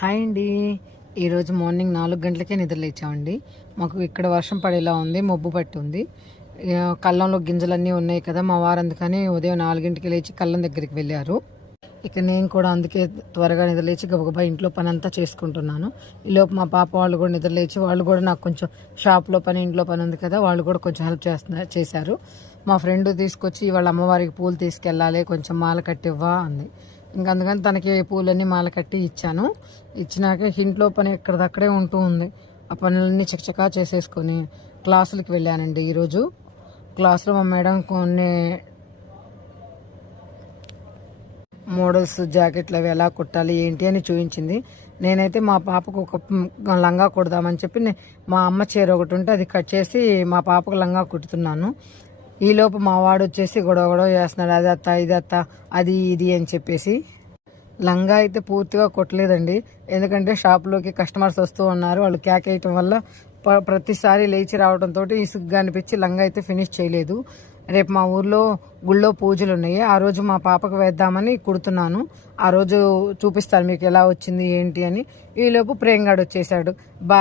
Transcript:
Hi అండి. ఈరోజు morning నాలుగు గంటలకే నిద్రలేచామండి మాకు ఇక్కడ వర్షం పడేలా ఉంది మబ్బు పట్టి ఉంది కళ్ళంలో గింజలన్నీ ఉన్నాయి కదా మా వారు అందుకని ఉదయం నాలుగింటికి లేచి కళ్ళం దగ్గరికి వెళ్ళారు. ఇక నేను కూడా అందుకే త్వరగా నిద్రలేచి గబగబా ఇంట్లో పని అంతా చేసుకుంటున్నాను ఈలోపు మా పాప వాళ్ళు కూడా నిద్రలేచి వాళ్ళు కూడా నాకు కొంచెం షాప్లో పని ఇంట్లో పని ఉంది కదా వాళ్ళు కూడా కొంచెం హెల్ప్ చేస్తున్నారు చేశారు. మా ఫ్రెండ్ తీసుకొచ్చి వాళ్ళ అమ్మవారికి పూలు తీసుకెళ్ళాలి కొంచెం మాల కట్టివ్వా అంది. ఇంకా అందుకని తనకి పూలన్నీ మాల కట్టి ఇచ్చాను. ఇచ్చినాక ఇంట్లో పని ఎక్కడిదక్కడే ఉంటూ ఉంది. ఆ పనులన్నీ చకచకా చేసేసుకొని క్లాసులకి వెళ్ళానండి ఈరోజు. క్లాస్లో మా మేడం కొన్ని మోడల్స్ జాకెట్లు అవి ఎలా కుట్టాలి ఏంటి అని చూపించింది నేనైతే మా పాపకు ఒక లంగా కుడదామని చెప్పి నే- మా అమ్మ చీర ఒకటి ఉంటే అది కట్ చేసి మా పాపకు లంగా కుడుతున్నాను. ఈలోపు మా వాడు వచ్చేసి గొడవ గొడవ చేస్తున్నాడు అది అత్త ఇది అత్త అది ఇది అని చెప్పేసి లంగా అయితే పూర్తిగా కొట్టలేదండి. ఎందుకంటే షాప్లోకి కస్టమర్స్ వస్తూ ఉన్నారు వాళ్ళు క్యాక్ వేయటం వల్ల ప్రతిసారి లేచి రావడంతో ఇసుగ్గా అనిపించి లంగా అయితే ఫినిష్ చేయలేదు. రేపు మా ఊర్లో గుళ్ళో పూజలు ఉన్నాయి. ఆ రోజు మా పాపకు వేద్దామని కుడుతున్నాను. ఆ రోజు చూపిస్తాను మీకు ఎలా వచ్చింది ఏంటి అని. ఈలోపు ప్రేంగాడు వచ్చేసాడు బా